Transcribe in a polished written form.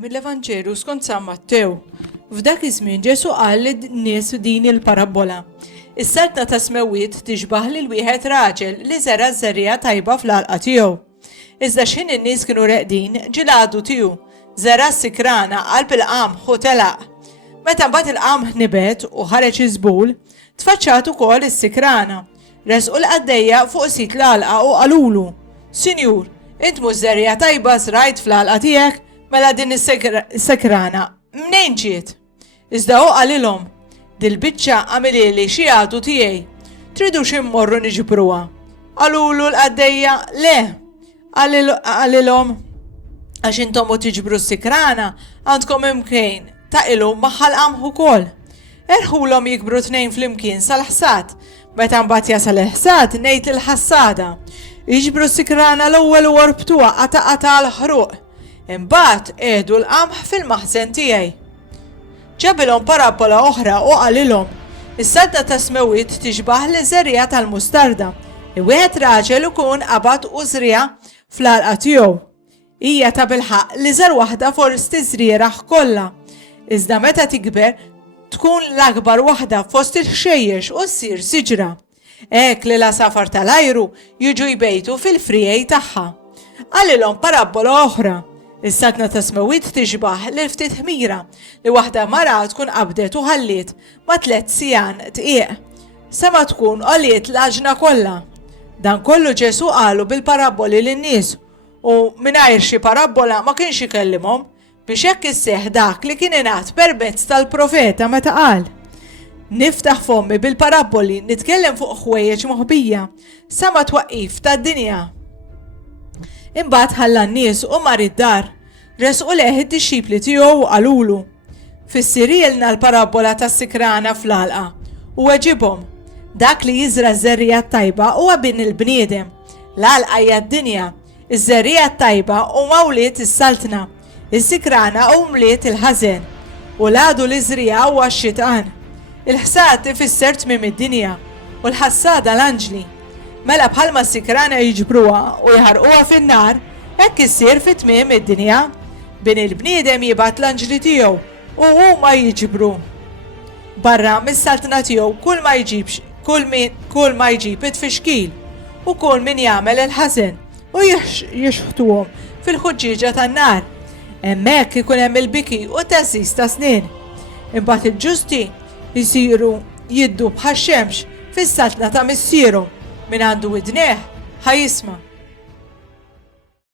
mill-Evanġelu skont San Mattew. F'dak iż-żmien Ġesu qal lin-nies din il-parabola. Is-saltna ta' smewiet tixbaħ lil wieħed raġel li żera żerriegħa tajba fl-għalqa tiegħu. Iżda x'in in-nies kienu reqdin ġilgħadu tiegħu, żera sikrana qalb il-qamħ u telaq. Meta mbagħad il-qamħ nibet u ħareġ iżbul, tfaċċat ukoll is-sikrana. Resqu l-qaddejja fuq sit l-għalqa u qalulu: Sinjur, int mhux żerriegħa tajba żrajt fl-għalqa tiegħek, mela din is-sikrana mnejn ġiet? Iżda hu qalilhom: dil-biċċa għamilieli xi għadu tiegħi, tridux immorru niġbruha. Qalulu l-qaddejja le, qalilhom: għax intom u tiġbru s-sikrana għandkom imkejn taqilhom magħha l-qamħ ukoll. Erħulhom jikbru tnejn flimkien sal-ħsad, meta mbagħad jasal il-ħsad ngħid il-ħassada: iġbru s-sikrana l-ewwel u orbtuha qata' l-ħruq, imbagħad eħdu l-qamħ fil-maħżen tiegħi. Ġabilhom parabola oħra u qalilhom: is-saltna ta' smewiet tixbaħ li żerriegħa tal-mustarda li wieħed raġel ikun qabad u żrieqa fl-għalqa tiegħu. Hija ta' bilħaq li żar waħda forsi żrieraħ kollha, iżda meta tikber tkun l-akbar waħda fost il-ħxejjex u ssir siġra. Hekk li l-għasafar tal-ajru jiġu jbejtu fil-frijej tagħha. Qalilhom parabola oħra: is-saltna ta' smewiet tixbaħ lil ftit ħmira li waħda mara tkun qabdet u ħalliet ma' 3 sigħan tqiegħ sa ma tkun qoliet l-għaġna kollha. Dan kollu Ġesu qalu bil-paraboli lin-nies u mingħajr xi parabola ma kienx ikellimhom biex hekk isseħħ dak li kien ingħad permezz tal-profeta meta qal: niftaħ fommi bil-paraboli nitkellem fuq ħwejjeġ moħbija sa ma twaqqif tad-dinja. Imbagħad ħalla n-nies u mar id-dar, resqu leħ id-dixxipli tiegħu u qalulu: fissirielna l-parabola tas-sikrana fl-għalqa u weġibhom: dak li jiżra ż-żerriegħa tajba huwa bin il-bniedem, l-għalqa hija d-dinja, iż-żerriegħa tajba huma wlied is-saltna, is-sikrana u mliet il-ħażen, u l-għadu li żrieqa huwa x-xitqan. Il-ħsad ifisser tmiem id-dinja u l-ħassada l-anġli. Mela bħalma s-sikrana jiġbruha u jħarquha fin-nar, hekk issir fit-tmiem id-dinja. Bin il-bniedem jibgħat l-anġli tiegħu u huma jiġbru barra mis-saltna tiegħu kull ma jġib it-fixkil u kull min jagħmel il-ħażen u jixħtuhom fil-ħuġġieġa tan-nar. Hemmhekk ikun hemm il-biki u teżżiż ta' snien. Imbagħad il-ġusti jsiru jiddu bħax-xemx fis-saltna ta' missierhom, min għandu widnejh ħajjisma'.